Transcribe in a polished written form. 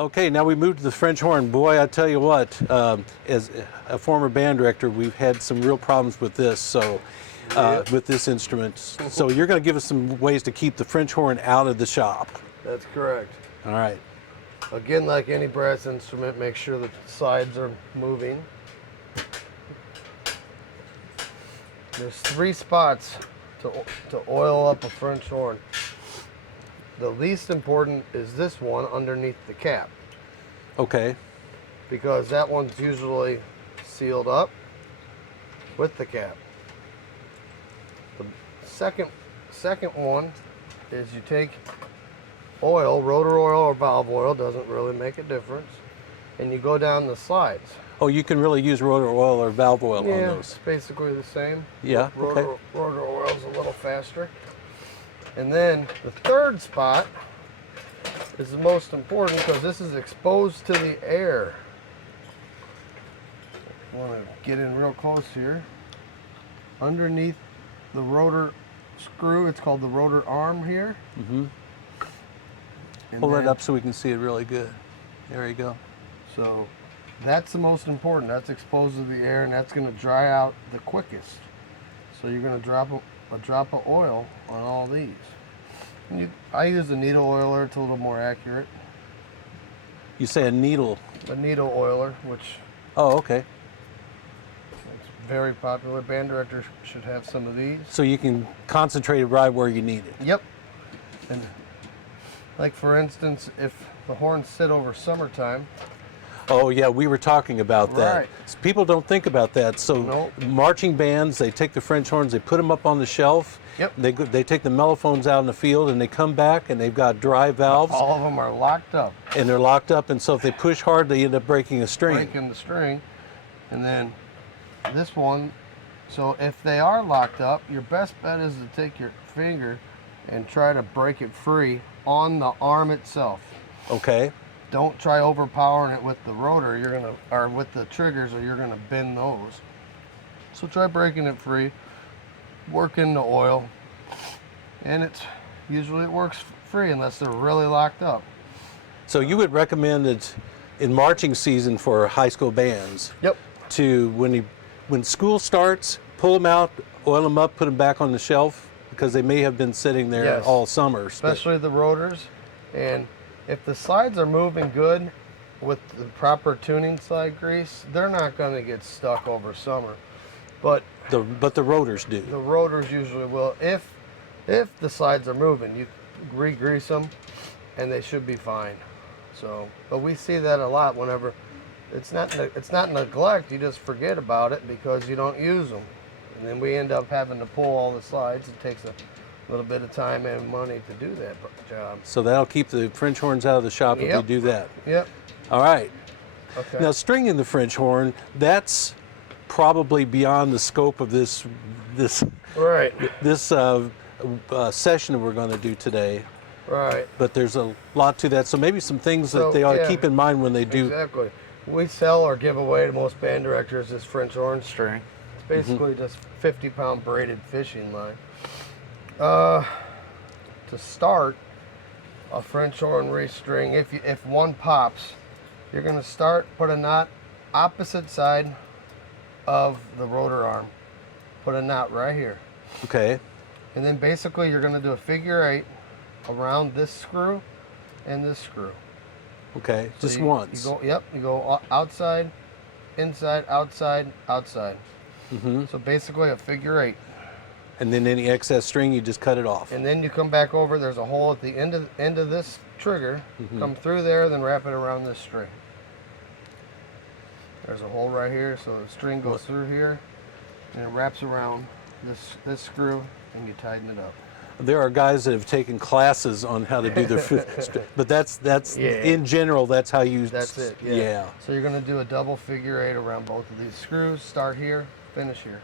Okay, now we move to the French horn. Boy, I tell you what, as a former band director, we've had some real problems with this. So, Yep. with this instrument. So you're going to give us some ways to keep the French horn out of the shop. That's correct. All right. Again, like any brass instrument, make sure the sides are moving. There's 3 spots to oil up a French horn. The least important is this one underneath the cap, Okay. because that one's usually sealed up with the cap. The second one is you take oil, rotor oil or valve oil, doesn't really make a difference, and you go down the slides. Oh, you can really use rotor oil or valve oil on Yeah, those. it's basically the same. Yeah, okay. Rotor oil's a little faster. And then the third spot is the most important because this is exposed to the air. I want to get in real close here. Underneath the rotor screw, it's called the rotor arm here. Mm-hmm. And Pull it then- up so we can see it really good. There you go. So that's the most important. That's exposed to the air, and that's going to dry out the quickest. So you're going to drop a drop of oil on all these. I use a needle oiler. It's a little more accurate. You say a needle. A needle oiler, which Oh, okay. is very popular. Band directors should have some of these. So you can concentrate it right where you need it. Yep. And like for instance, if the horns sit over summertime, Oh yeah, we were talking about that. Right. So people don't think about that. So Nope. marching bands, they take the French horns, they put them up on the shelf. Yep. They take the mellophones out in the field and they come back and they've got dry valves all of them are locked up, and they're locked up. And so if they push hard, they end up breaking a string. breaking the string. And then this one, so if they are locked up, your best bet is to take your finger and try to break it free on the arm itself. Okay. Don't try overpowering it with the rotor, or with the triggers, or you're gonna bend those. So try breaking it free, work in the oil, and it works free unless they're really locked up. So you would recommend it in marching season for high school bands Yep. to when school starts, pull them out, oil them up, put them back on the shelf because they may have been sitting there Yes. all summer. Especially the rotors. And if the slides are moving good with the proper tuning slide grease, they're not gonna get stuck over summer. But But the rotors do. the rotors usually will. If the slides are moving, you re-grease them and they should be fine. So, but we see that a lot whenever it's not neglect, you just forget about it because you don't use them. And then we end up having to pull all the slides. It takes a little bit of time and money to do that job. So that'll keep the French horns out of the shop if Yep. you do that. Yep. All right. Okay. Now stringing the French horn, that's probably beyond the scope of this Right. session that we're going to do today. Right. But there's a lot to that. So maybe some things So, that they ought to yeah. keep in mind when they do. Exactly. We sell or give away to most band directors this French horn string. It's basically just 50-pound braided fishing line. To start a French horn restring, if one pops, you're going to put a knot opposite side of the rotor arm. Put a knot right here. Okay. And then basically you're going to do a figure 8 around this screw and this screw. Okay. So Just once. You go outside, inside, outside, outside. Mm-hmm. So basically a figure 8. And then any excess string, you just cut it off. And then you come back over, there's a hole at the end of this trigger. Come through there, then wrap it around this string. There's a hole right here, so the string goes through here, and it wraps around this screw, and you tighten it up. There are guys that have taken classes on how to do but that's Yeah. in general, that's how you. That's it. Yeah. So you're going to do a double figure 8 around both of these screws. Start here, finish here.